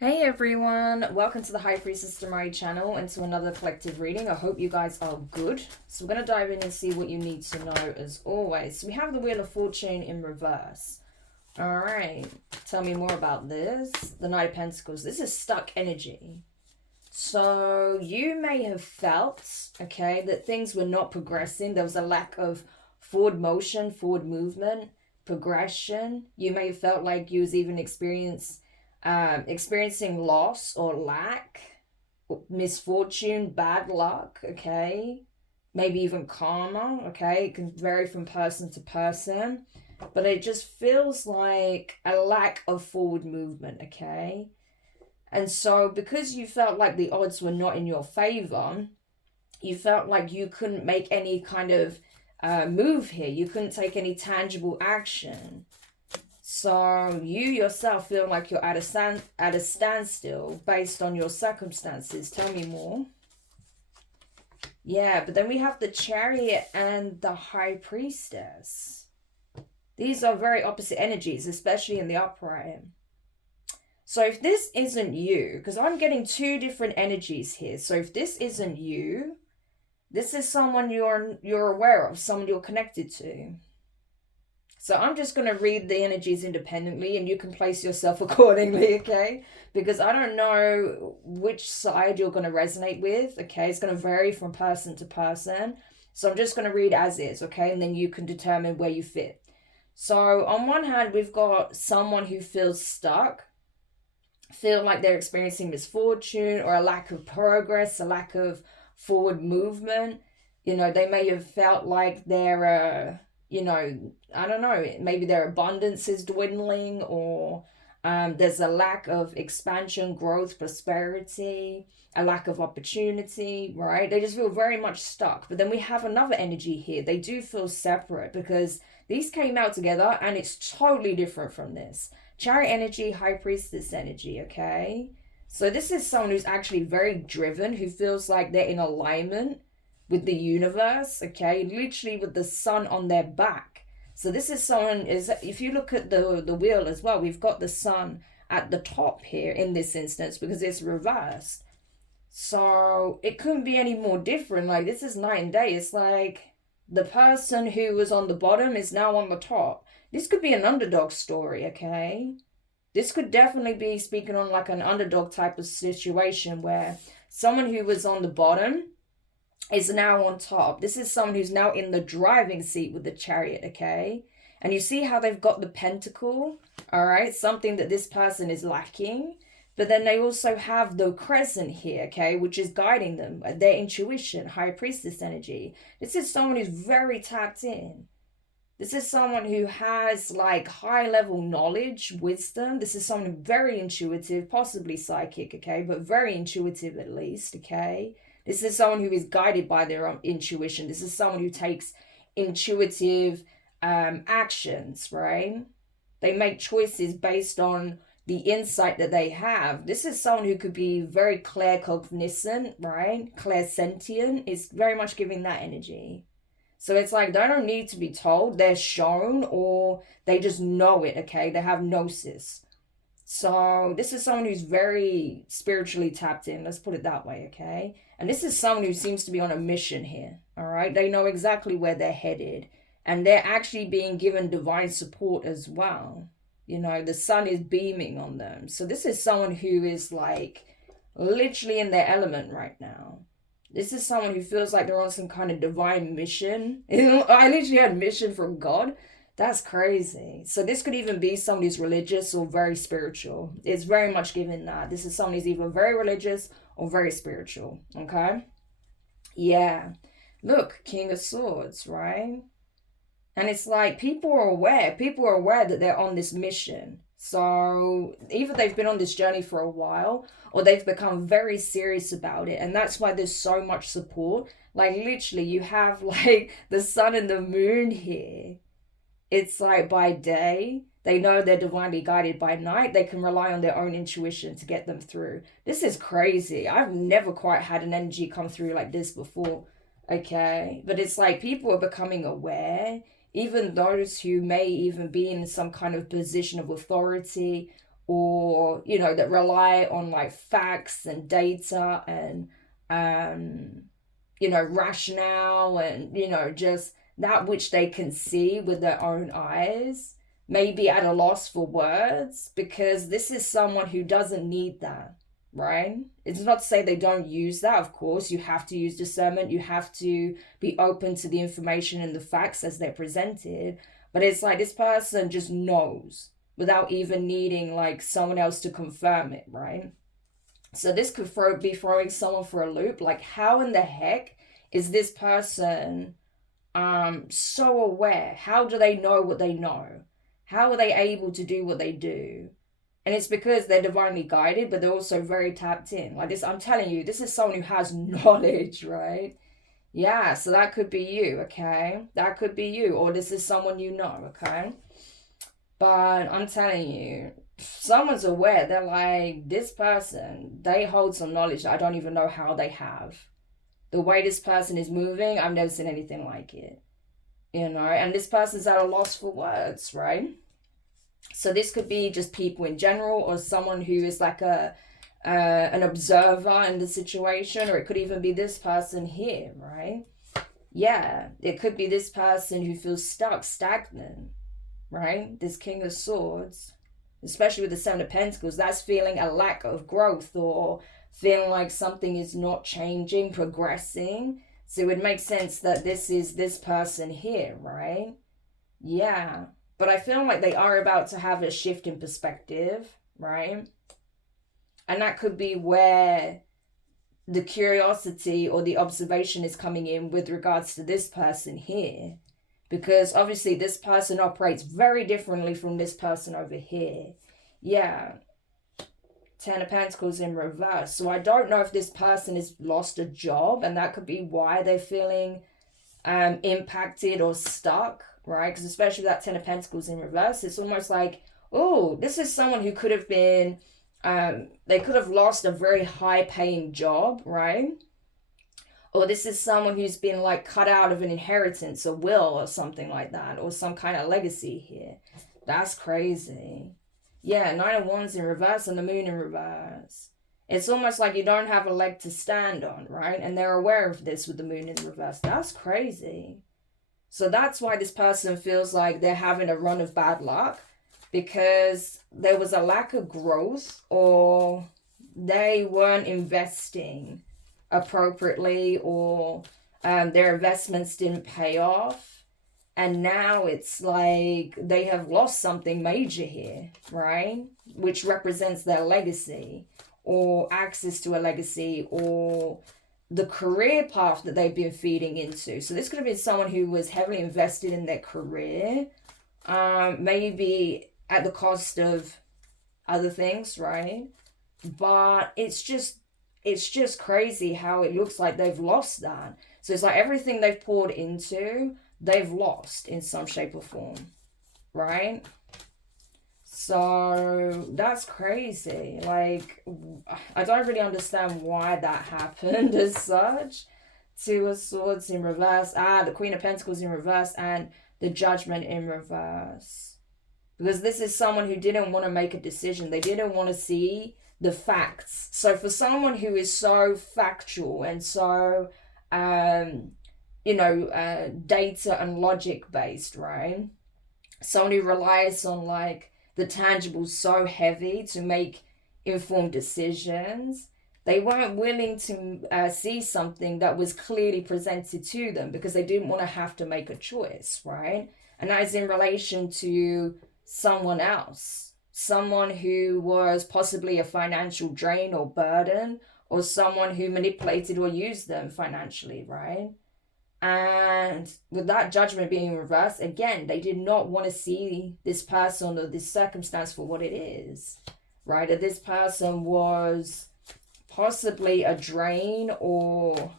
Hey everyone, welcome to the High Priestess Demari channel and to another collective reading. I hope you guys are good. So we're going to dive in and see what you need to know as always. So we have the Wheel of Fortune in reverse. Alright, tell me more about this. The Knight of Pentacles. This is stuck energy. So you may have felt, okay, that things were not progressing. There was a lack of forward motion, forward movement, progression. You may have felt like you was even experiencing loss or lack, misfortune, bad luck, okay? Maybe even karma, okay? It can vary from person to person, but it just feels like a lack of forward movement, okay? And so, because you felt like the odds were not in your favor, you felt like you couldn't make any kind of move here. You couldn't take any tangible action. So you yourself feel like you're at a standstill based on your circumstances. Tell me more. Yeah, but then we have the Chariot and the High Priestess. These are very opposite energies, especially in the upright. So if this isn't you, because I'm getting two different energies here. So if this isn't you, this is someone you're aware of, someone you're connected to. So I'm just going to read the energies independently and you can place yourself accordingly, okay? Because I don't know which side you're going to resonate with, okay? It's going to vary from person to person. So I'm just going to read as is, okay? And then you can determine where you fit. So on one hand, we've got someone who feels stuck, feel like they're experiencing misfortune or a lack of progress, a lack of forward movement. You know, they may have felt like they're I don't know, maybe their abundance is dwindling, or there's a lack of expansion, growth, prosperity, a lack of opportunity, right? They just feel very much stuck. But then we have another energy here. They do feel separate because these came out together and it's totally different from this. Chariot energy, High Priestess energy, okay? So this is someone who's actually very driven, who feels like they're in alignment with the universe, okay, literally with the sun on their back. So this is someone, is if you look at the wheel as well, we've got the sun at the top here in this instance because it's reversed. So it couldn't be any more different. Like, this is night and day. It's like the person who was on the bottom is now on the top. This could be an underdog story, okay? This could definitely be speaking on like an underdog type of situation where someone who was on the bottom is now on top. This is someone who's now in the driving seat with the Chariot, okay? And you see how they've got the pentacle, all right? Something that this person is lacking. But then they also have the crescent here, okay, which is guiding them, their intuition, High Priestess energy. This is someone who's very tapped in. This is someone who has like high level knowledge, wisdom. This is someone very intuitive, possibly psychic, okay, but very intuitive at least, okay? This is someone who is guided by their own intuition. This is someone who takes intuitive actions, right? They make choices based on the insight that they have. This is someone who could be very claircognizant, right? Clairsentient is very much giving that energy. So it's like they don't need to be told, they're shown, or they just know it, okay? They have gnosis. So this is someone who's very spiritually tapped in, let's put it that way, okay? And this is someone who seems to be on a mission here, all right? They know exactly where they're headed, and they're actually being given divine support as well. You know, the sun is beaming on them. So this is someone who is like literally in their element right now. This is someone who feels like they're on some kind of divine mission. I literally had mission from God. That's crazy. So this could even be someone who's religious or very spiritual. It's very much given that. This is someone who's either very religious or very spiritual. Okay? Yeah. Look, King of Swords, right? And it's like people are aware. People are aware that they're on this mission. So either they've been on this journey for a while or they've become very serious about it. And that's why there's so much support. Like literally you have like the sun and the moon here. It's like by day, they know they're divinely guided. By night, they can rely on their own intuition to get them through. This is crazy. I've never quite had an energy come through like this before. Okay. But it's like people are becoming aware, even those who may even be in some kind of position of authority or, you know, that rely on like facts and data and, you know, rationale and, you know, just that which they can see with their own eyes, may be at a loss for words, because this is someone who doesn't need that, right? It's not to say they don't use that. Of course, you have to use discernment. You have to be open to the information and the facts as they're presented. But it's like this person just knows without even needing like someone else to confirm it, right? So this could be throwing someone for a loop. Like, how in the heck is this person so aware? How do they know what they know? How are they able to do what they do? And it's because they're divinely guided, but they're also very tapped in. Like this, I'm telling you, this is someone who has knowledge, right? Yeah, so that could be you, okay? That could be you, or this is someone you know, okay? But I'm telling you, someone's aware. They're like, this person, they hold some knowledge that I don't even know how they have. The way this person is moving, I've never seen anything like it. You know, and this person's at a loss for words, right? So this could be just people in general, or someone who is like an observer in the situation, or it could even be this person here, right? Yeah, it could be this person who feels stuck, stagnant, right? This King of Swords, especially with the Seven of Pentacles, that's feeling a lack of growth, or feeling like something is not changing, progressing. So it would make sense that this is this person here, right? Yeah. But I feel like they are about to have a shift in perspective, right? And that could be where the curiosity or the observation is coming in with regards to this person here. Because obviously this person operates very differently from this person over here. Yeah. Ten of Pentacles in reverse. So I don't know if this person has lost a job, and that could be why they're feeling impacted or stuck, right? Because especially with that Ten of Pentacles in reverse, it's almost like, oh, this is someone who could have been, they could have lost a very high paying job, right? Or this is someone who's been like cut out of an inheritance, a will or something like that, or some kind of legacy here. That's crazy. Yeah, Nine of Wands in reverse and the Moon in reverse. It's almost like you don't have a leg to stand on, right? And they're aware of this with the Moon in reverse. That's crazy. So that's why this person feels like they're having a run of bad luck, because there was a lack of growth, or they weren't investing appropriately, or their investments didn't pay off. And now it's like they have lost something major here, right? Which represents their legacy, or access to a legacy, or the career path that they've been feeding into. So this could have been someone who was heavily invested in their career, maybe at the cost of other things, right? But it's just crazy how it looks like they've lost that. So it's like everything they've poured into, they've lost in some shape or form, right? So that's crazy. Like, I don't really understand why that happened as such. Two of Swords in reverse, the Queen of Pentacles in reverse, and the Judgment in reverse. Because this is someone who didn't want to make a decision. They didn't want to see the facts. So for someone who is so factual and so data and logic based, right? Someone who relies on like the tangible so heavy to make informed decisions, they weren't willing to see something that was clearly presented to them, because they didn't want to have to make a choice, right? And that is in relation to someone else, someone who was possibly a financial drain or burden, or someone who manipulated or used them financially, right? And with that Judgment being in reverse, again, they did not want to see this person or this circumstance for what it is, right? That this person was possibly a drain, or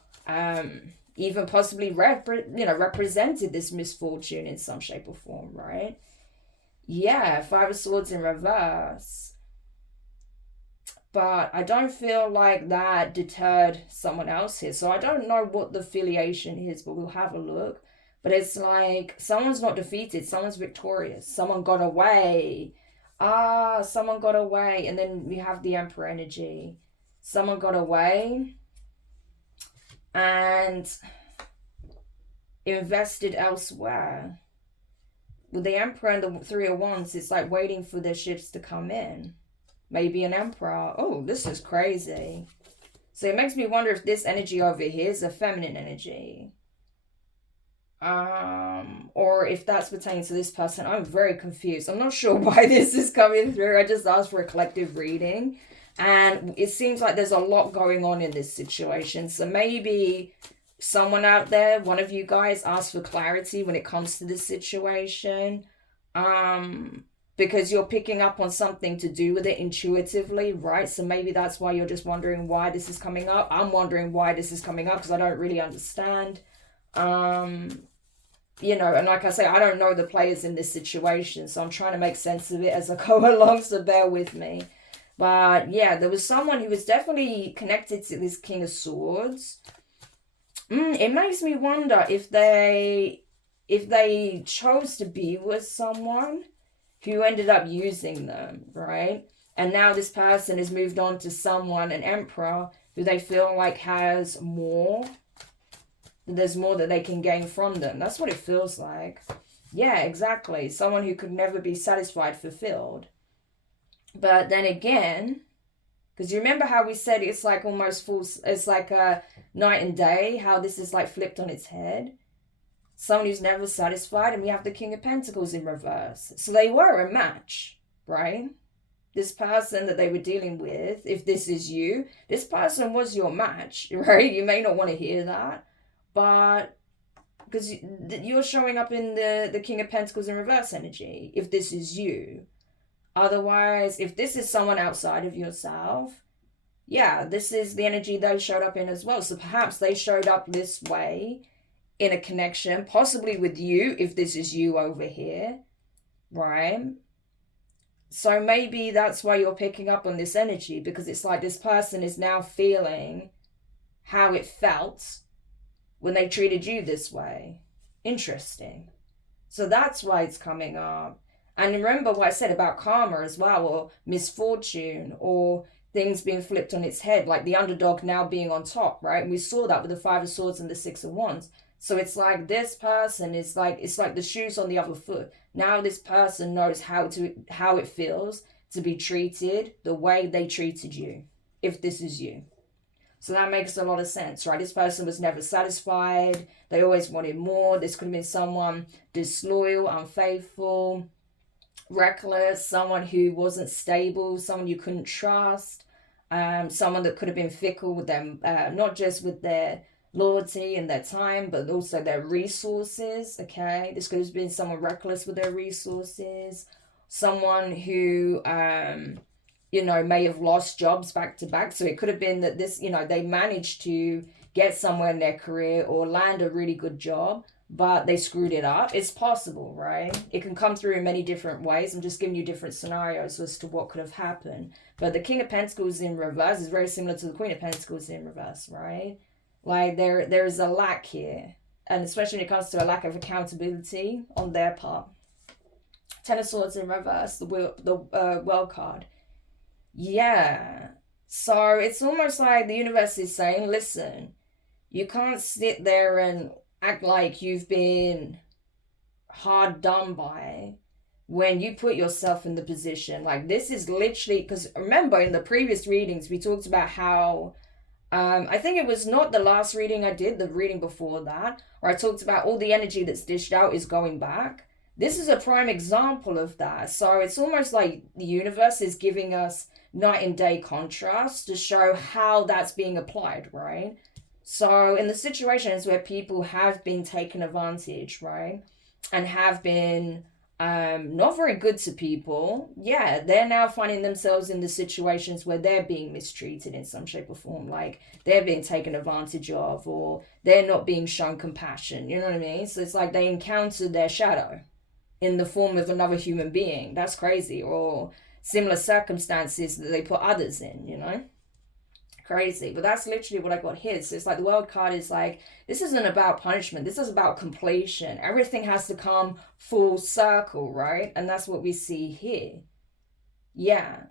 even possibly represented this misfortune in some shape or form, right? Yeah, Five of Swords in reverse. But I don't feel like that deterred someone else here. So I don't know what the affiliation is, but we'll have a look. But it's like someone's not defeated. Someone's victorious. Someone got away Someone got away. And then we have the Emperor energy. Someone got away and invested elsewhere. With the Emperor and the Three of Wands, it's like waiting for their ships to come in. Maybe an Emperor. Oh, this is crazy. So it makes me wonder if this energy over here is a feminine energy. Or if that's pertaining to this person. I'm very confused. I'm not sure why this is coming through. I just asked for a collective reading. And it seems like there's a lot going on in this situation. So maybe someone out there, one of you guys, asked for clarity when it comes to this situation. Because you're picking up on something to do with it intuitively, right? So maybe that's why you're just wondering why this is coming up. I'm wondering why this is coming up because I don't really understand. You know, and like I say, I don't know the players in this situation, so I'm trying to make sense of it as I go along, so bear with me. But yeah, there was someone who was definitely connected to this King of Swords. It makes me wonder if they chose to be with someone who ended up using them, right? And now this person has moved on to someone, an Emperor, who they feel like has more. There's more that they can gain from them. That's what it feels like. Yeah, exactly. Someone who could never be satisfied, fulfilled. But then again, because you remember how we said it's like almost full, it's like a night and day, how this is like flipped on its head. Someone who's never satisfied, and we have the King of Pentacles in reverse. So they were a match, right? This person that they were dealing with, if this is you, this person was your match, right? You may not want to hear that. But because you're showing up in the King of Pentacles in reverse energy, if this is you. Otherwise, if this is someone outside of yourself, yeah, this is the energy they showed up in as well. So perhaps they showed up this way in a connection, possibly with you, if this is you over here, right? So maybe that's why you're picking up on this energy, because it's like this person is now feeling how it felt when they treated you this way. Interesting. So that's why it's coming up. And remember what I said about karma as well, or misfortune, or things being flipped on its head, like the underdog now being on top, right? And we saw that with the Five of Swords and the Six of Wands. So it's like this person is like, it's like the shoes on the other foot. Now this person knows how it feels to be treated the way they treated you, if this is you. So that makes a lot of sense, right? This person was never satisfied. They always wanted more. This could have been someone disloyal, unfaithful, reckless, someone who wasn't stable, someone you couldn't trust, someone that could have been fickle with them, not just with their loyalty and their time, but also their resources, okay? This could have been someone reckless with their resources, someone who you know, may have lost jobs back to back. So it could have been that this, you know, they managed to get somewhere in their career or land a really good job, but they screwed it up. It's possible, right? It can come through in many different ways. I'm just giving you different scenarios as to what could have happened. But the King of Pentacles in reverse is very similar to the Queen of Pentacles in reverse, right? Like there is a lack here. And especially when it comes to a lack of accountability on their part. Ten of Swords in reverse, the World card. Yeah. So it's almost like the universe is saying, listen, you can't sit there and act like you've been hard done by when you put yourself in the position. Like this is literally, because remember in the previous readings, we talked about how, I think it was not the last reading I did, the reading before that, where I talked about all the energy that's dished out is going back. This is a prime example of that. So it's almost like the universe is giving us night and day contrast to show how that's being applied, right? So in the situations where people have been taken advantage, right, and have been not very good to people, yeah, they're now finding themselves in the situations where they're being mistreated in some shape or form, like they're being taken advantage of, or they're not being shown compassion, you know what I mean? So it's like they encountered their shadow in the form of another human being. That's crazy. Or similar circumstances that they put others in, you know? Crazy. But that's literally what I got here. So it's like the World card is like, this isn't about punishment. This is about completion. Everything has to come full circle, right? And that's what we see here. Yeah.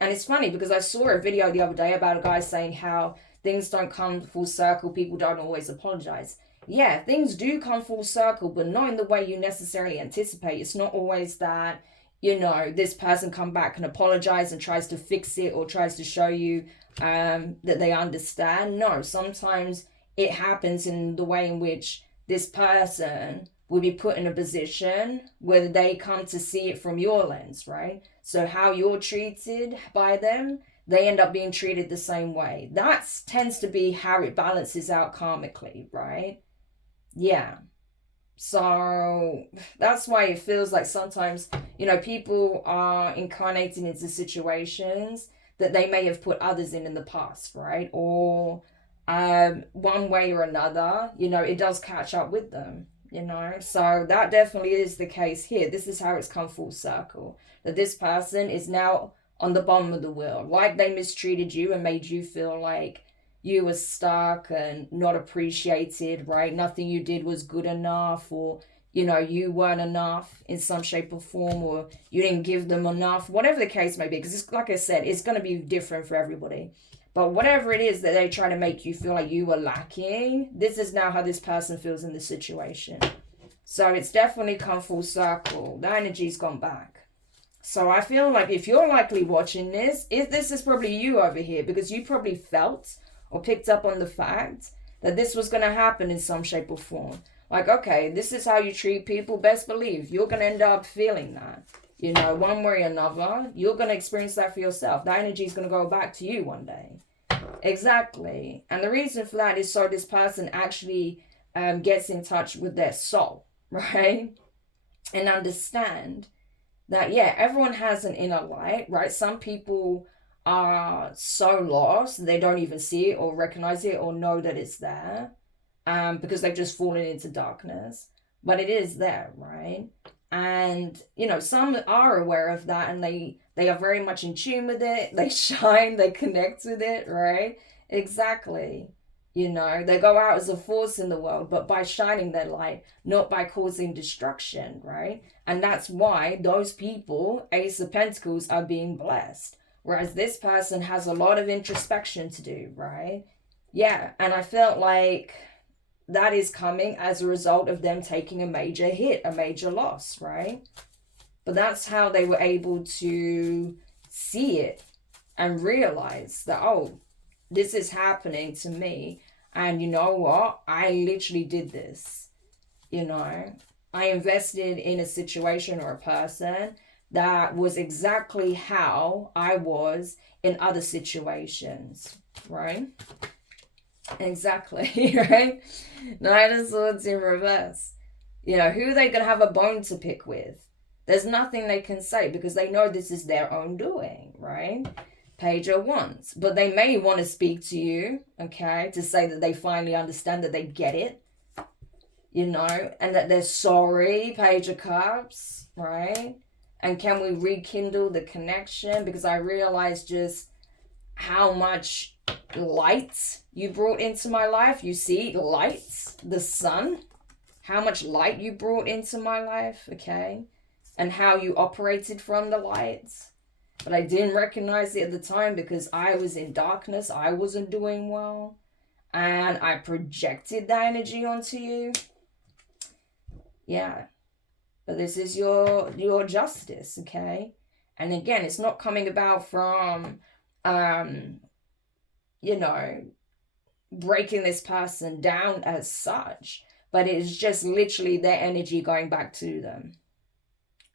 And it's funny because I saw a video the other day about a guy saying how things don't come full circle, people don't always apologize. Yeah, things do come full circle, but not in the way you necessarily anticipate. It's not always that, this person come back and apologize and tries to fix it or tries to show you that they understand. No, sometimes it happens in the way in which this person will be put in a position where they come to see it from your lens, right? So how you're treated by them, they end up being treated the same way. That tends to be how it balances out karmically, right? Yeah. So that's why it feels like sometimes, people are incarnating into situations that they may have put others in the past, right? Or one way or another, it does catch up with them, So that definitely is the case here. This is how it's come full circle. That this person is now on the bottom of the wheel. Like they mistreated you and made you feel like you were stuck and not appreciated, right? Nothing you did was good enough, or you weren't enough in some shape or form, or you didn't give them enough, whatever the case may be, because it's like I said, it's going to be different for everybody. But whatever it is that they try to make you feel like you were lacking, this is now how this person feels in the situation. So it's definitely come full circle. The energy's gone back. So I feel like if you're likely watching this is probably you over here, because you probably felt or picked up on the fact that this was going to happen in some shape or form. Like, okay, this is how you treat people. Best believe you're going to end up feeling that. One way or another, you're going to experience that for yourself. That energy is going to go back to you one day. Exactly. And the reason for that is so this person actually gets in touch with their soul, right? And understand that, yeah, everyone has an inner light, right? Some people are so lost they don't even see it or recognize it or know that it's there, because they've just fallen into darkness. But it is there, right? And some are aware of that, and they are very much in tune with it. They shine, they connect with it, right? Exactly. They go out as a force in the world, but by shining their light, not by causing destruction, right? And that's why those people, Ace of Pentacles, are being blessed. Whereas this person has a lot of introspection to do, right? Yeah, and I felt like that is coming as a result of them taking a major hit, a major loss, right? But that's how they were able to see it and realize that, oh, this is happening to me. And you know what? I literally did this. I invested in a situation or a person that was exactly how I was in other situations, right? Exactly, right? Knight of Swords in reverse. Who are they going to have a bone to pick with? There's nothing they can say because they know this is their own doing, right? Page of Wands. But they may want to speak to you, okay, to say that they finally understand, that they get it, and that they're sorry. Page of Cups, right? And can we rekindle the connection? Because I realized just how much light you brought into my life. You see, light, the sun, how much light you brought into my life, okay? And how you operated from the light. But I didn't recognize it at the time because I was in darkness. I wasn't doing well. And I projected that energy onto you. Yeah. But this is your justice, okay? And again, it's not coming about from, breaking this person down as such. But it is just literally their energy going back to them.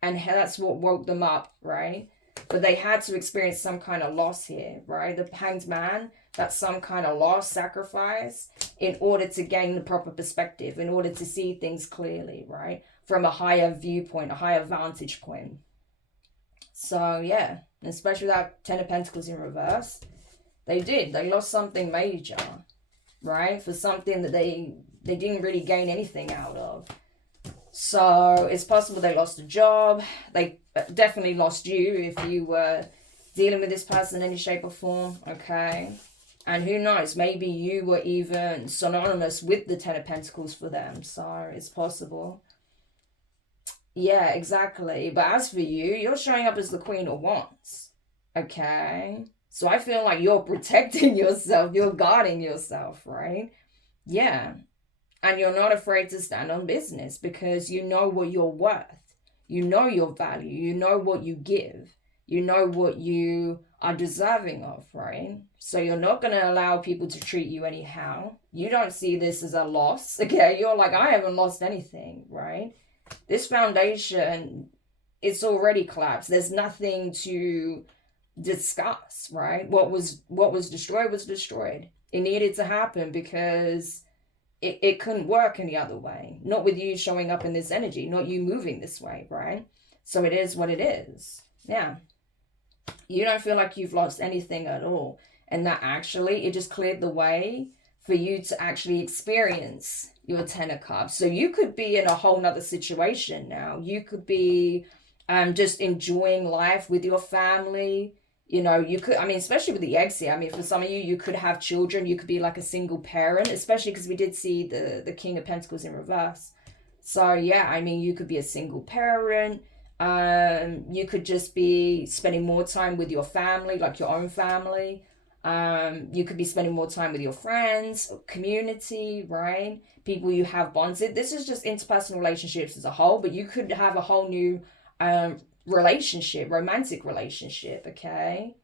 And that's what woke them up, right? But they had to experience some kind of loss here, right? The Hanged Man, that's some kind of loss, sacrifice, in order to gain the proper perspective, in order to see things clearly, right? From a higher viewpoint, a higher vantage point. So, yeah, especially that Ten of Pentacles in reverse, they lost something major, right? For something that they didn't really gain anything out of. So it's possible they lost a job. They definitely lost you if you were dealing with this person in any shape or form, okay? And who knows, maybe you were even synonymous with the Ten of Pentacles for them. So it's possible. Yeah, exactly. But as for you, you're showing up as the Queen of Wands. Okay. So I feel like you're protecting yourself, you're guarding yourself, right? Yeah. And you're not afraid to stand on business because you know what you're worth. You know your value. You know what you give. You know what you are deserving of, right? So you're not going to allow people to treat you anyhow. You don't see this as a loss. Okay. You're like, I haven't lost anything, right? This foundation, it's already collapsed. There's nothing to discuss, right? What was destroyed was destroyed. It needed to happen because it couldn't work any other way. Not with you showing up in this energy, not you moving this way, right? So it is what it is. Yeah. You don't feel like you've lost anything at all. And that actually, it just cleared the way for you to actually experience your Ten of Cups. So you could be in a whole nother situation now. You could be just enjoying life with your family. You know, you could, I mean, especially with the eggs here, I mean, for some of you, you could have children. You could be like a single parent, especially because we did see the King of Pentacles in reverse. So, yeah, I mean, you could be a single parent. You could just be spending more time with your family, like your own family. You could be spending more time with your friends, community, right? People you have bonds with. This is just interpersonal relationships as a whole, but you could have a whole new relationship, romantic relationship, okay?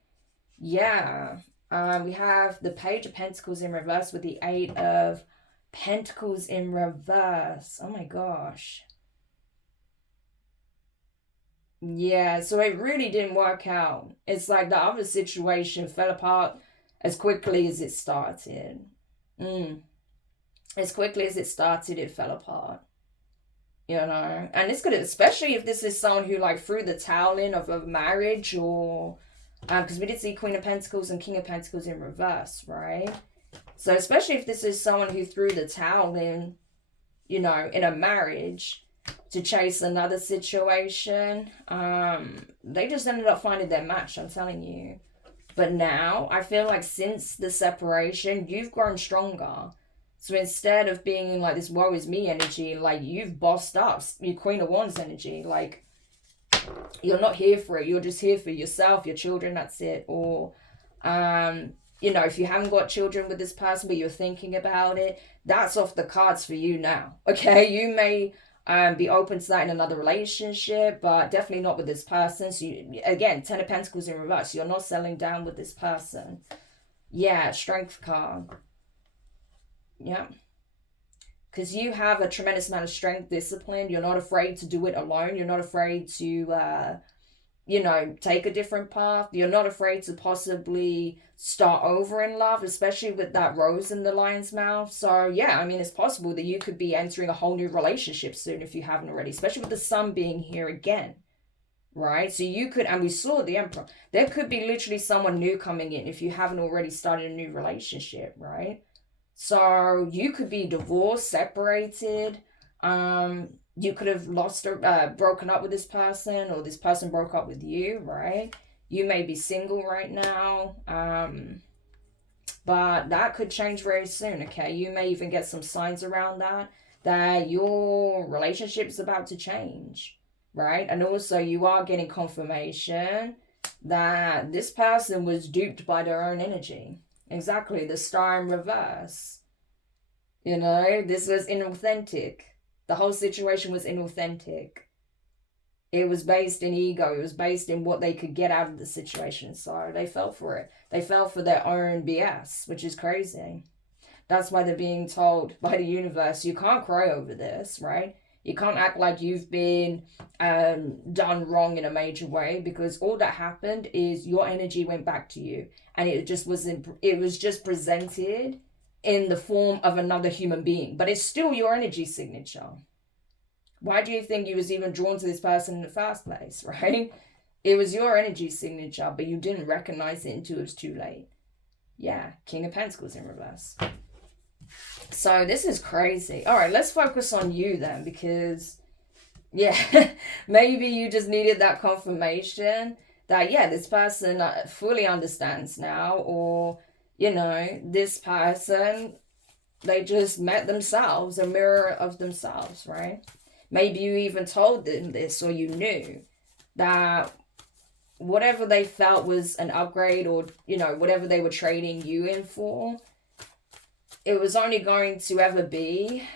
Yeah. We have the Page of Pentacles in reverse with the Eight of Pentacles in reverse. Oh my gosh. Yeah, so it really didn't work out. It's like the other situation fell apart as quickly as it started. As quickly as it started, it fell apart. You know, and it's good, especially if this is someone who like threw the towel in of a marriage, or because we did see Queen of Pentacles and King of Pentacles in reverse, right? So especially if this is someone who threw the towel in, you know, in a marriage to chase another situation, they just ended up finding their match, I'm telling you. But now I feel like since the separation, you've grown stronger. So instead of being in like this woe is me energy, like you've bossed up, your Queen of Wands energy, like you're not here for it, you're just here for yourself, your children, that's it. Or you know, if you haven't got children with this person but you're thinking about it, that's off the cards for you now. Okay, you may be open to that in another relationship, but definitely not with this person. So you, again, Ten of Pentacles in reverse, you're not settling down with this person. Yeah, Strength card. Yeah. Because you have a tremendous amount of strength, discipline. You're not afraid to do it alone. You're not afraid to, you know, take a different path. You're not afraid to possibly start over in love, especially with that rose in the lion's mouth. So, yeah, I mean, it's possible that you could be entering a whole new relationship soon if you haven't already, especially with the sun being here again, right? So you could, and we saw the Emperor, there could be literally someone new coming in if you haven't already started a new relationship, right? So you could be divorced, separated. You could have lost or broken up with this person, or this person broke up with you, right? You may be single right now. But that could change very soon, okay? You may even get some signs around that your relationship is about to change, right? And also you are getting confirmation that this person was duped by their own energy. Exactly, the Star in reverse. You know, this was inauthentic. The whole situation was inauthentic. It was based in ego. It was based in what they could get out of the situation. So they fell for it. They fell for their own BS, which is crazy. That's why they're being told by the universe, you can't cry over this, right? You can't act like you've been done wrong in a major way, because all that happened is your energy went back to you, and it was just presented in the form of another human being, but it's still your energy signature. Why do you think you was even drawn to this person in the first place, right? It was your energy signature, but you didn't recognize it until it was too late. Yeah, King of Pentacles in reverse. So this is crazy. All right, let's focus on you then, because, yeah, maybe you just needed that confirmation that, yeah, this person fully understands now, or, you know, this person, they just met themselves, a mirror of themselves, right? Maybe you even told them this, or you knew that whatever they felt was an upgrade, or, you know, whatever they were trading you in for, it was only going to ever be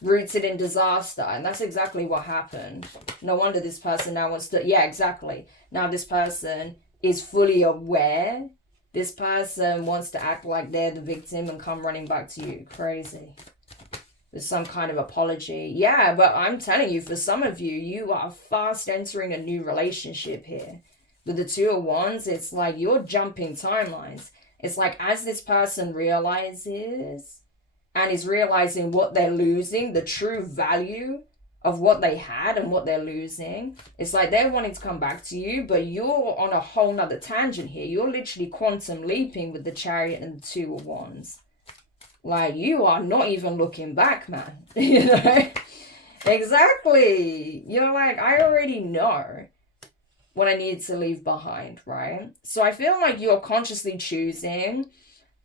rooted in disaster. And that's exactly what happened. No wonder this person now wants to, yeah, exactly. Now this person is fully aware. This person wants to act like they're the victim and come running back to you. Crazy. With some kind of apology. Yeah, but I'm telling you, for some of you, you are fast entering a new relationship here. With the Two of Wands, it's like you're jumping timelines. It's like as this person realizes and is realizing what they're losing, the true value of what they had and what they're losing, it's like they're wanting to come back to you, but you're on a whole nother tangent here. You're literally quantum leaping with the Chariot and the Two of Wands. Like, you are not even looking back, man. You know? Exactly. You're like, I already know what I need to leave behind, right? So I feel like you're consciously choosing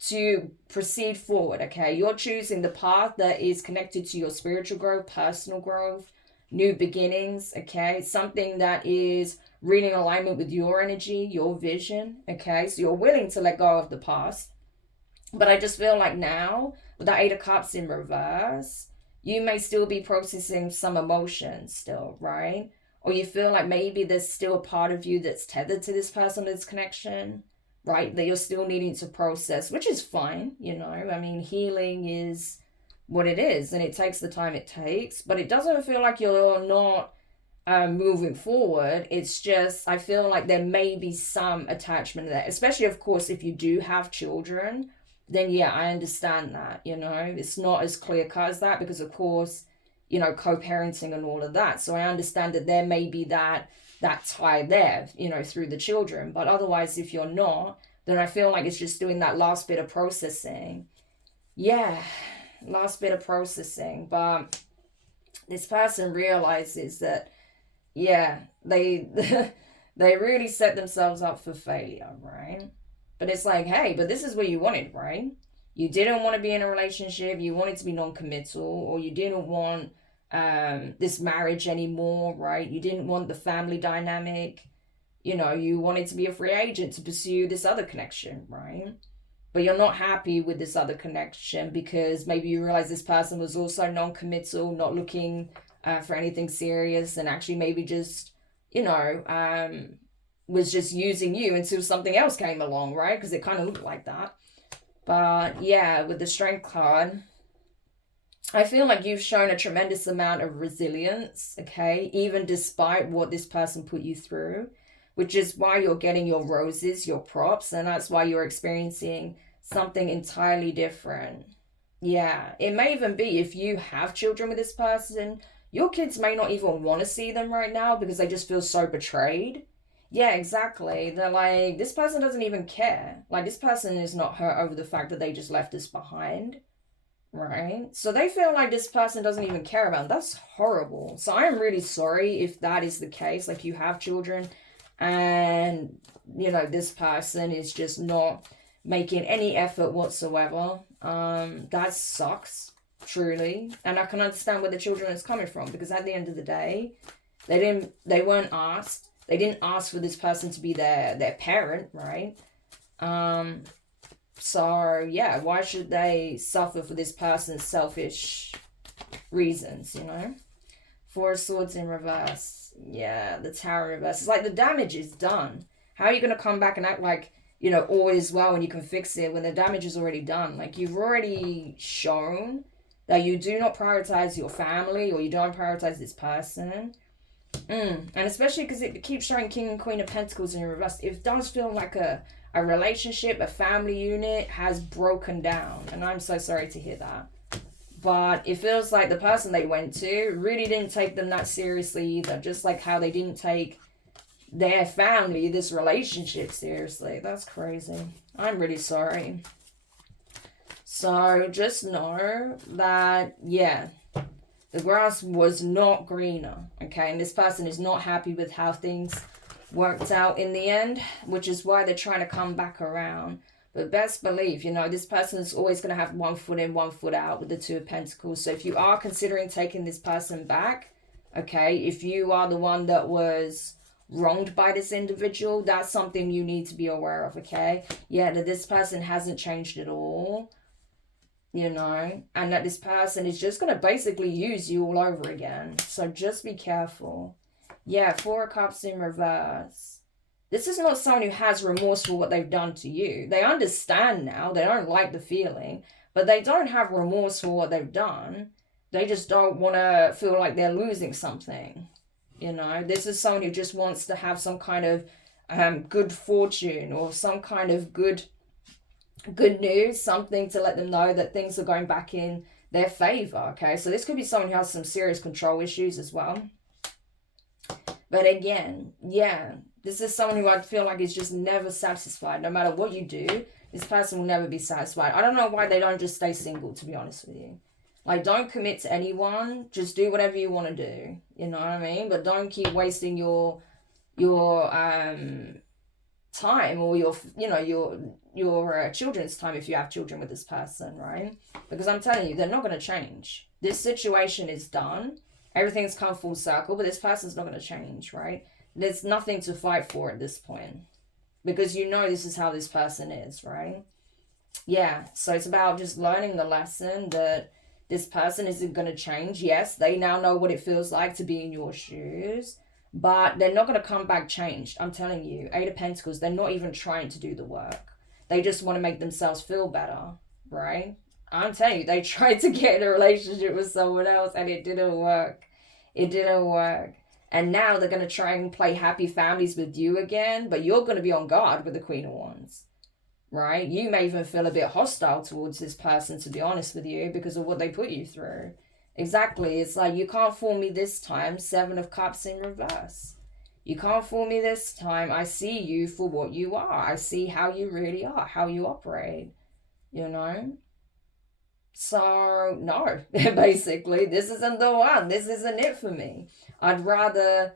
to proceed forward, okay? You're choosing the path that is connected to your spiritual growth, personal growth, new beginnings, okay? Something that is really in alignment with your energy, your vision, okay? So you're willing to let go of the past. But I just feel like now, with that Eight of Cups in reverse, you may still be processing some emotions still, right? Or you feel like maybe there's still a part of you that's tethered to this person, this connection, right? That you're still needing to process, which is fine, you know? I mean, healing is what it is, and it takes the time it takes. But it doesn't feel like you're not moving forward. It's just, I feel like there may be some attachment there, especially, of course, if you do have children. Then yeah, I understand that, you know, it's not as clear cut as that because, of course, you know, co-parenting and all of that. So I understand that there may be that tie there, you know, through the children. But otherwise, if you're not, then I feel like it's just doing that last bit of processing. Yeah, last bit of processing. But this person realizes that, yeah, they really set themselves up for failure, right? But it's like, hey, but this is what you wanted, right? You didn't want to be in a relationship. You wanted to be non-committal, or you didn't want this marriage anymore, right? You didn't want the family dynamic. You know, you wanted to be a free agent to pursue this other connection, right? But you're not happy with this other connection because maybe you realize this person was also non-committal, not looking for anything serious, and actually maybe just, you know, was just using you until something else came along, right? Because it kind of looked like that. But yeah, with the Strength card, I feel like you've shown a tremendous amount of resilience, okay? Even despite what this person put you through, which is why you're getting your roses, your props, and that's why you're experiencing something entirely different. Yeah, it may even be if you have children with this person, your kids may not even want to see them right now because they just feel so betrayed. Yeah, exactly. They're like, this person doesn't even care. Like, this person is not hurt over the fact that they just left us behind, right? So they feel like this person doesn't even care about them. That's horrible. So I'm really sorry if that is the case. Like, you have children and, you know, this person is just not making any effort whatsoever. That sucks, truly. And I can understand where the children is coming from, because at the end of the day, they weren't asked. They didn't ask for this person to be their parent, right? So, yeah, why should they suffer for this person's selfish reasons, you know? Four of Swords in reverse. Yeah, the Tower in reverse. It's like the damage is done. How are you going to come back and act like, you know, all is well and you can fix it when the damage is already done? Like, you've already shown that you do not prioritize your family, or you don't prioritize this person. And especially because it keeps showing King and Queen of Pentacles in reverse. It does feel like a relationship, a family unit has broken down. And I'm so sorry to hear that. But it feels like the person they went to really didn't take them that seriously either. Just like how they didn't take their family, this relationship, seriously. That's crazy. I'm really sorry. So just know that, yeah, the grass was not greener, okay? And this person is not happy with how things worked out in the end, which is why they're trying to come back around. But best believe, you know, this person is always going to have one foot in, one foot out with the Two of Pentacles. So if you are considering taking this person back, okay, if you are the one that was wronged by this individual, that's something you need to be aware of, okay? Yeah, that this person hasn't changed at all, you know, and that this person is just going to basically use you all over again. So just be careful. Yeah, Four of Cups in reverse. This is not someone who has remorse for what they've done to you. They understand now. They don't like the feeling, but they don't have remorse for what they've done. They just don't want to feel like they're losing something. You know, this is someone who just wants to have some kind of good fortune or some kind of good news, something to let them know that things are going back in their favor, okay? So this could be someone who has some serious control issues as well. But again, yeah, this is someone who I feel like is just never satisfied. No matter what you do, this person will never be satisfied. I don't know why they don't just stay single, to be honest with you. Like, don't commit to anyone. Just do whatever you want to do. You know what I mean? But don't keep wasting your time or your children's time if you have children with this person, right? Because I'm telling you, they're not going to change. This situation is done. Everything's come full circle, but this person's not going to change, right? There's nothing to fight for at this point because you know this is how this person is, right? Yeah, so it's about just learning the lesson that this person isn't going to change. Yes, they now know what it feels like to be in your shoes, but they're not going to come back changed. I'm telling you, Eight of Pentacles, they're not even trying to do the work. They just want to make themselves feel better, right? I'm telling you, they tried to get in a relationship with someone else and it didn't work. It didn't work. And now they're going to try and play happy families with you again, but you're going to be on guard with the Queen of Wands, right? You may even feel a bit hostile towards this person, to be honest with you, because of what they put you through. Exactly. It's like, you can't fool me this time. Seven of Cups in reverse. You can't fool me this time. I see you for what you are. I see how you really are, how you operate, you know? So, no, basically, this isn't the one. This isn't it for me. I'd rather,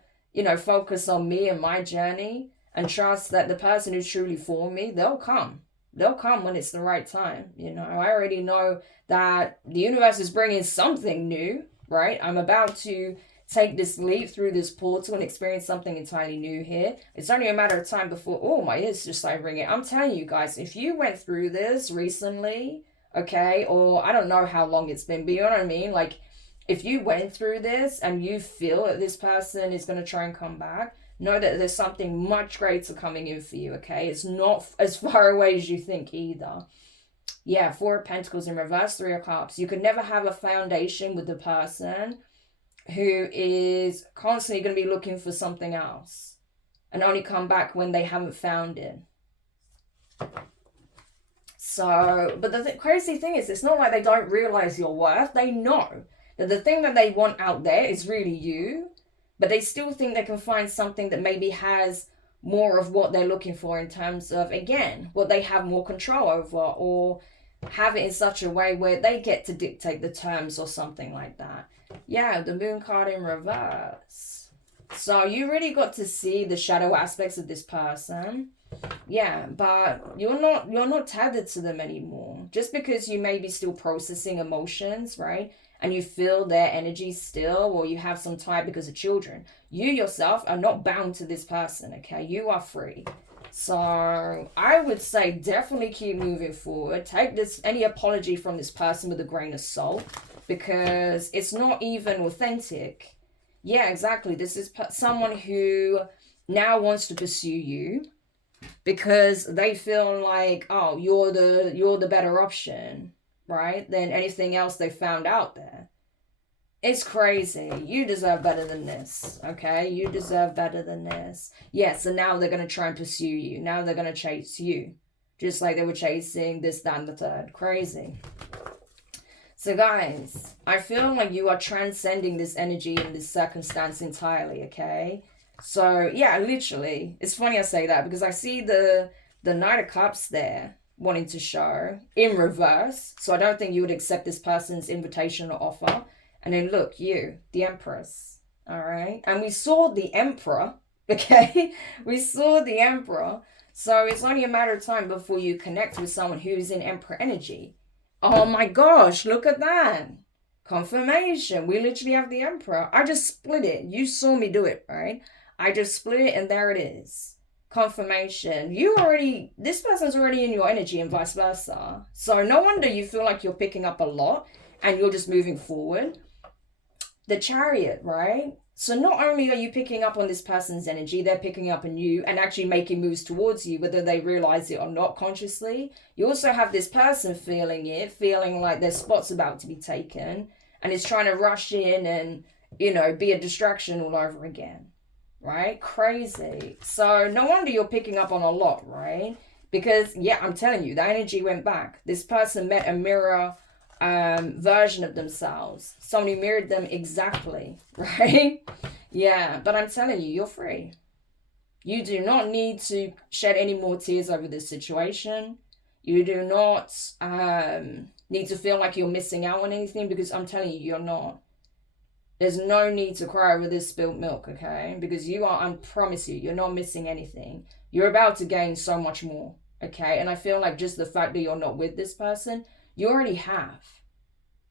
focus on me and my journey and trust that the person who's truly for me, they'll come. They'll come when it's the right time. I already know that the universe is bringing something new, right? I'm about to take this leap through this portal and experience something entirely new here. It's only a matter of time before, my ears just started ringing. I'm telling you guys, if you went through this recently, okay, or I don't know how long it's been, but you know what I mean? Like, if you went through this and you feel that this person is going to try and come back, know that there's something much greater coming in for you, okay? It's not as far away as you think either. Yeah, Four of Pentacles in reverse, Three of Cups. You could never have a foundation with the person who is constantly going to be looking for something else and only come back when they haven't found it. So, but the crazy thing is, it's not like they don't realize your worth. They know that the thing that they want out there is really you, but they still think they can find something that maybe has more of what they're looking for in terms of, again, what they have more control over, or have it in such a way where they get to dictate the terms or something like that. Yeah, the Moon card in reverse. So you really got to see the shadow aspects of this person. Yeah, but you're not tethered to them anymore. Just because you may be still processing emotions, right? And you feel their energy still, or you have some tie because of children. You yourself are not bound to this person, okay? You are free. So I would say definitely keep moving forward. Take any apology from this person with a grain of salt, because it's not even authentic. Yeah, exactly. This is someone who now wants to pursue you because they feel like, oh, you're the better option, right, than anything else they found out there. It's crazy. You deserve better than this, okay? You deserve better than this. Yeah, so now they're going to try and pursue you. Now they're going to chase you, just like they were chasing this, that, and the third. Crazy. So guys, I feel like you are transcending this energy and this circumstance entirely, okay? So yeah, literally, it's funny I say that because I see the Knight of Cups there wanting to show in reverse. So I don't think you would accept this person's invitation or offer. And then look, you, the Empress, all right? And we saw the Emperor, okay? We saw the Emperor. So it's only a matter of time before you connect with someone who's in Emperor energy. Oh my gosh, look at that. Confirmation. We literally have the Emperor. I just split it. You saw me do it, right? I just split it and there it is. Confirmation. This person's already in your energy and vice versa. So no wonder you feel like you're picking up a lot and you're just moving forward. The Chariot, right? So not only are you picking up on this person's energy, they're picking up on you and actually making moves towards you, whether they realize it or not consciously. You also have this person feeling like their spot's about to be taken and is trying to rush in and, be a distraction all over again, right? Crazy. So no wonder you're picking up on a lot, right? Because, yeah, I'm telling you, the energy went back. This person met a mirror version of themselves. Somebody mirrored them exactly, right? Yeah, but I'm telling you, you're free. You do not need to shed any more tears over this situation. You do not need to feel like you're missing out on anything, because I'm telling you, you're not. There's no need to cry over this spilled milk, okay? Because I promise you, you're not missing anything. You're about to gain so much more, okay? And I feel like just the fact that you're not with this person, you already have,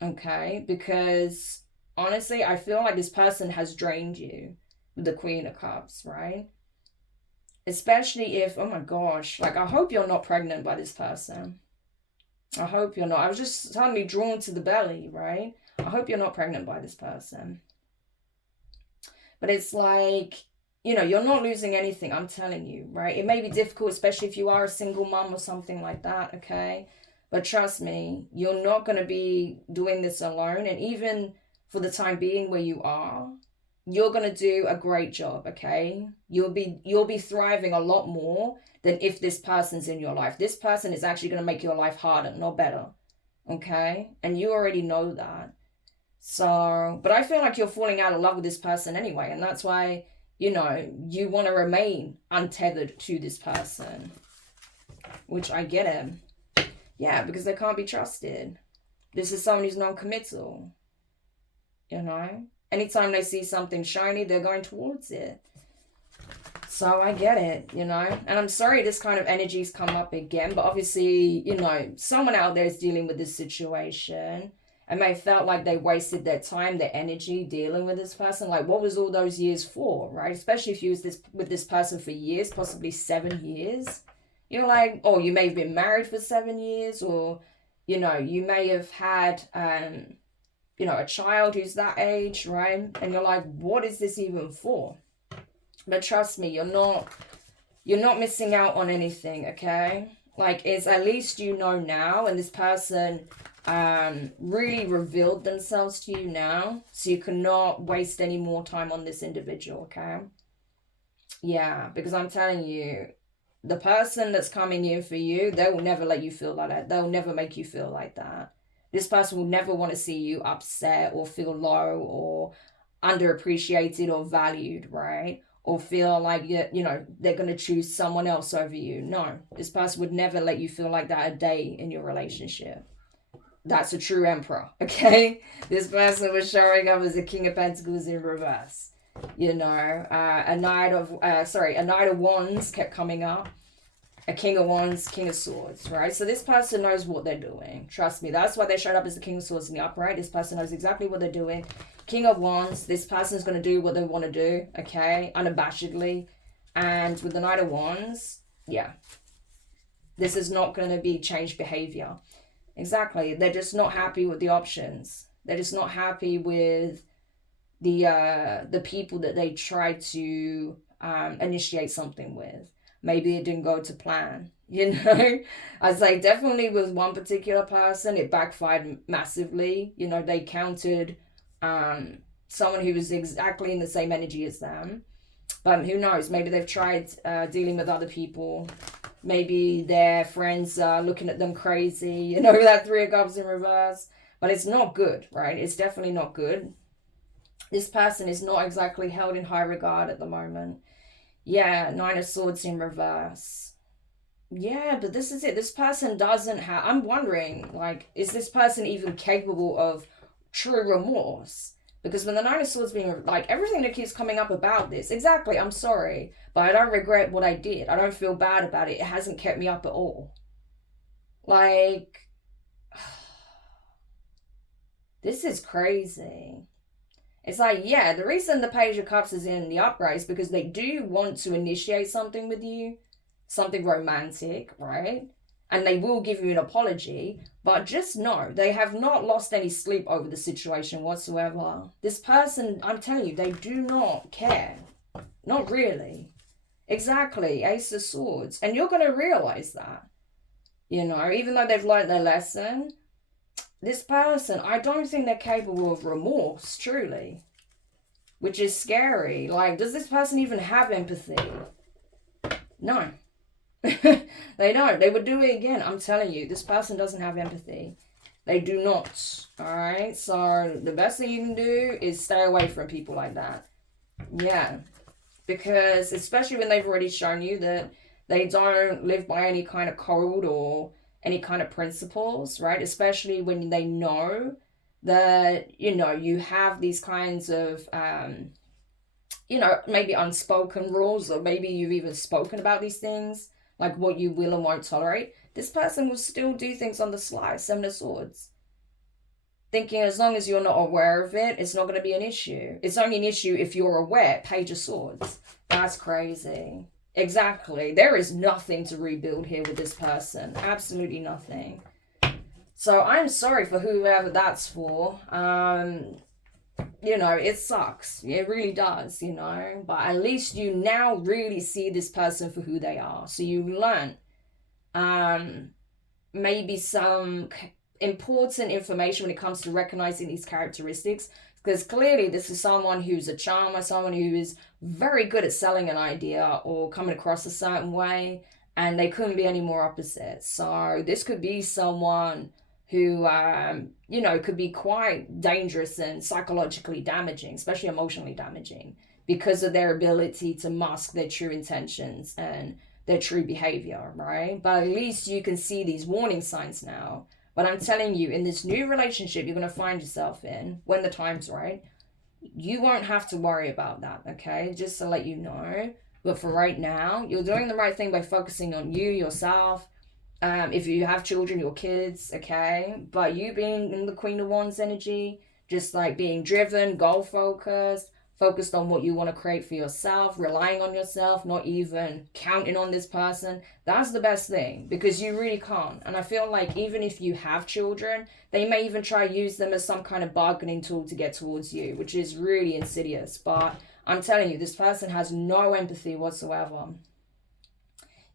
okay? Because honestly, I feel like this person has drained you with the Queen of Cups, right? Especially if, oh my gosh, like I hope you're not pregnant by this person. I hope you're not. I was just suddenly drawn to the belly, right? I hope you're not pregnant by this person. But it's like, you're not losing anything, I'm telling you, right? It may be difficult, especially if you are a single mom or something like that, okay? But trust me, you're not going to be doing this alone. And even for the time being where you are, you're going to do a great job, okay? You'll be thriving a lot more than if this person's in your life. This person is actually going to make your life harder, not better, okay? And you already know that. So, but I feel like you're falling out of love with this person anyway. And that's why, you want to remain untethered to this person, which I get it. Yeah, because they can't be trusted. This is someone who's non-committal, Anytime they see something shiny, they're going towards it. So I get it, And I'm sorry this kind of energy's come up again. But obviously, someone out there is dealing with this situation. And they felt like they wasted their time, their energy dealing with this person. Like, what was all those years for, right? Especially if you was with this person for years, possibly 7 years. You're like, oh, you may have been married for 7 years, or, you may have had, a child who's that age, right? And you're like, what is this even for? But trust me, you're not missing out on anything, okay? Like, it's at least now, and this person really revealed themselves to you now, so you cannot waste any more time on this individual, okay? Yeah, because I'm telling you, the person that's coming in for you, they will never let you feel like that. They'll never make you feel like that. This person will never want to see you upset or feel low or underappreciated or valued, right? Or feel like, they're going to choose someone else over you. No, this person would never let you feel like that a day in your relationship. That's a true emperor, okay? This person was showing up as a King of Pentacles in reverse. A Knight of Wands kept coming up. A King of Wands, King of Swords, right? So this person knows what they're doing. Trust me. That's why they showed up as the King of Swords in the upright. This person knows exactly what they're doing. King of Wands, this person's going to do what they want to do, okay? Unabashedly. And with the Knight of Wands, yeah. This is not going to be changed behavior. Exactly. They're just not happy with the options. They're just not happy with the people that they tried to initiate something with. Maybe it didn't go to plan, I'd say definitely with one particular person, it backfired massively. They countered someone who was exactly in the same energy as them. But who knows? Maybe they've tried dealing with other people. Maybe their friends are looking at them crazy, that 3 of Cups in reverse. But it's not good, right? It's definitely not good. This person is not exactly held in high regard at the moment. Yeah, 9 of Swords in reverse. Yeah, but this is it. This person doesn't have... I'm wondering, is this person even capable of true remorse? Because when the 9 of Swords being... everything that keeps coming up about this... Exactly, I'm sorry. But I don't regret what I did. I don't feel bad about it. It hasn't kept me up at all. This is crazy. It's like, yeah, the reason the Page of Cups is in the upright is because they do want to initiate something with you, something romantic, right? And they will give you an apology, but just know they have not lost any sleep over the situation whatsoever. This person, I'm telling you, they do not care. Not really. Exactly, Ace of Swords. And you're going to realize that. You know, even though they've learned their lesson, this person, I don't think they're capable of remorse, truly. Which is scary. Like, does this person even have empathy? No. They don't. They would do it again. I'm telling you, this person doesn't have empathy. They do not. Alright? So, the best thing you can do is stay away from people like that. Yeah. Because, especially when they've already shown you that they don't live by any kind of code or any kind of principles, right? Especially when they know that, you know, you have these kinds of, you know, maybe unspoken rules, or maybe you've even spoken about these things, like what you will and won't tolerate. This person will still do things on the sly, Seven of Swords. Thinking as long as you're not aware of it, it's not going to be an issue. It's only an issue if you're aware. Page of Swords. That's crazy. Exactly. There is nothing to rebuild here with this person. Absolutely nothing. So I'm sorry for whoever that's for. You know, it sucks. It really does, you know. But at least you now really see this person for who they are. So you learn maybe some important information when it comes to recognizing these characteristics, because clearly this is someone who's a charmer, someone who is very good at selling an idea or coming across a certain way, and they couldn't be any more opposite. So this could be someone who you know, could be quite dangerous and psychologically damaging, especially emotionally damaging, because of their ability to mask their true intentions and their true behavior, right? But at least you can see these warning signs now. But I'm telling you, in this new relationship you're going to find yourself in, when the time's right, you won't have to worry about that, okay? Just to let you know. But for right now, you're doing the right thing by focusing on you, yourself. If you have children, your kids, okay? But you being in the Queen of Wands energy, just like being driven, goal-focused, focused on what you want to create for yourself, relying on yourself, not even counting on this person. That's the best thing, because you really can't. And I feel like even if you have children, they may even try to use them as some kind of bargaining tool to get towards you, which is really insidious. But I'm telling you, this person has no empathy whatsoever.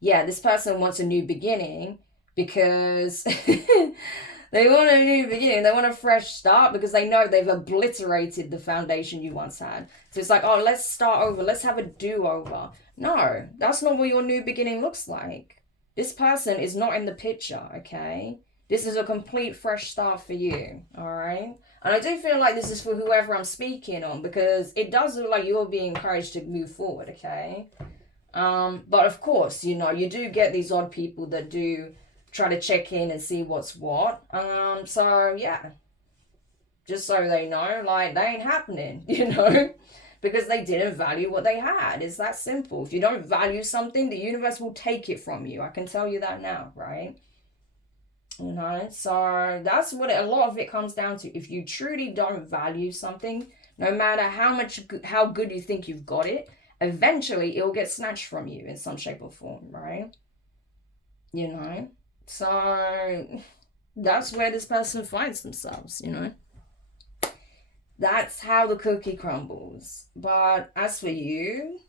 Yeah, this person wants a new beginning because they want a new beginning. They want a fresh start because they know they've obliterated the foundation you once had. So it's like, oh, let's start over. Let's have a do-over. No, that's not what your new beginning looks like. This person is not in the picture, okay? This is a complete fresh start for you, all right? And I do feel like this is for whoever I'm speaking on, because it does look like you're being encouraged to move forward, okay? But of course, you know, you do get these odd people that do try to check in and see what's what. So yeah, just so they know, like, they ain't happening, you know, because they didn't value what they had. It's that simple. If you don't value something, the universe will take it from you. I can tell you that now, right? You know, so that's what a lot of it comes down to. If you truly don't value something, no matter how good you think you've got it, eventually it'll get snatched from you in some shape or form, right? You know, so that's where this person finds themselves, you know. That's how the cookie crumbles. But as for you,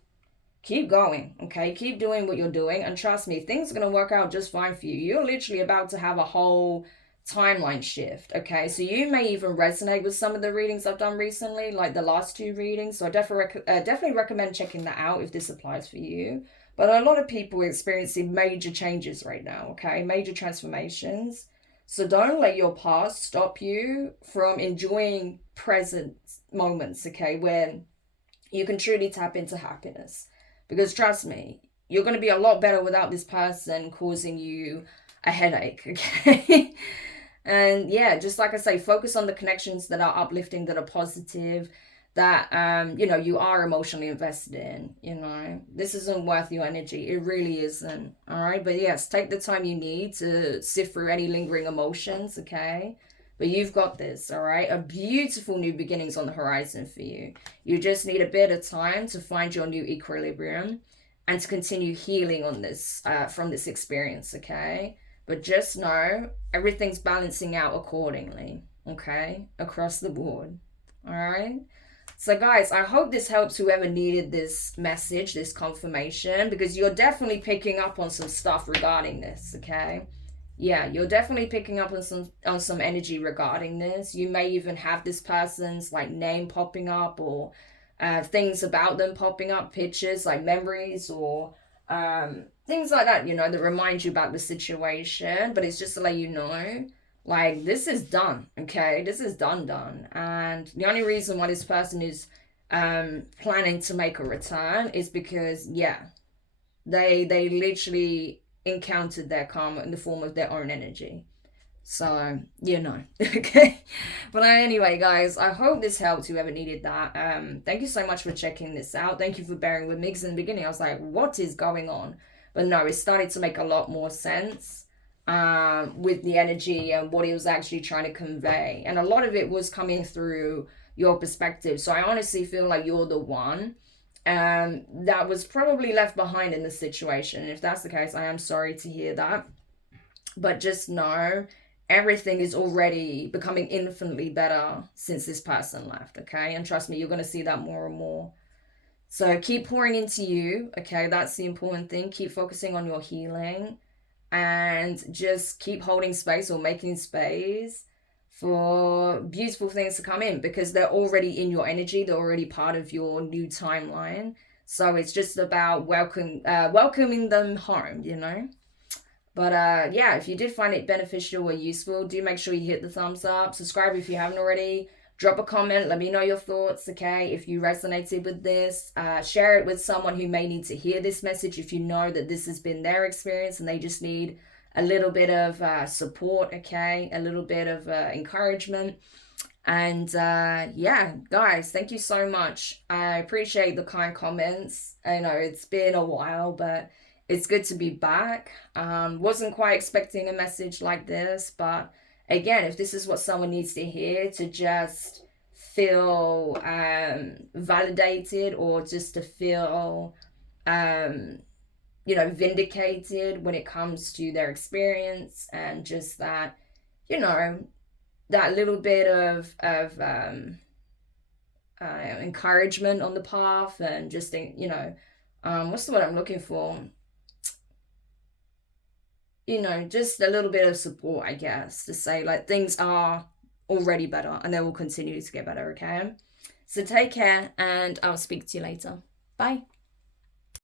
keep going, okay? Keep doing what you're doing, and trust me, things are going to work out just fine for you. You're literally about to have a whole timeline shift, okay? So you may even resonate with some of the readings I've done recently, like the last two readings. So I definitely recommend checking that out if this applies for you. But a lot of people are experiencing major changes right now, okay? Major transformations. So don't let your past stop you from enjoying present moments, okay, where you can truly tap into happiness. Because trust me, you're going to be a lot better without this person causing you a headache, okay? And yeah, just like I say, focus on the connections that are uplifting, that are positive, that, you know, you are emotionally invested in, you know. This isn't worth your energy. It really isn't, all right? But yes, take the time you need to sift through any lingering emotions, okay? but you've got this, all right? A beautiful new beginnings on the horizon for you. You just need a bit of time to find your new equilibrium and to continue healing on this, from this experience, okay? But just know everything's balancing out accordingly, okay? Across the board, all right? So guys, I hope this helps whoever needed this message, this confirmation, because you're definitely picking up on some stuff regarding this, okay? Yeah, you're definitely picking up on some energy regarding this. You may even have this person's like name popping up, or things about them popping up, pictures like memories, or things like that, you know, that remind you about the situation. But it's just to let you know, like, this is done, okay? This is done. And the only reason why this person is planning to make a return is because, yeah, they literally encountered their karma in the form of their own energy. So, you know, okay. But anyway, guys, I hope this helped whoever needed that. Thank you so much for checking this out. Thank you for bearing with me, because in the beginning I was like, what is going on? But no, it started to make a lot more sense with the energy and what he was actually trying to convey. And a lot of it was coming through your perspective. So I honestly feel like you're the one that was probably left behind in the situation. And if that's the case, I am sorry to hear that. But just know everything is already becoming infinitely better since this person left, okay? And trust me, you're going to see that more and more. So keep pouring into you, okay? That's the important thing. Keep focusing on your healing and just keep holding space or making space for beautiful things to come in, because they're already in your energy. They're already part of your new timeline. So it's just about welcoming them home, you know? But yeah, if you did find it beneficial or useful, do make sure you hit the thumbs up. Subscribe if you haven't already. Drop a comment. Let me know your thoughts, okay? If you resonated with this, share it with someone who may need to hear this message if you know that this has been their experience and they just need a little bit of support, okay? A little bit of encouragement. And yeah, guys, thank you so much. I appreciate the kind comments. I know it's been a while, but it's good to be back. Wasn't quite expecting a message like this, but again, if this is what someone needs to hear to just feel validated, or just to feel you know, vindicated when it comes to their experience, and just that, you know, that little bit of encouragement on the path, and just, you know, what's the word I'm looking for? You know, just a little bit of support, I guess, to say like things are already better and they will continue to get better, okay? So take care, and I'll speak to you later. Bye.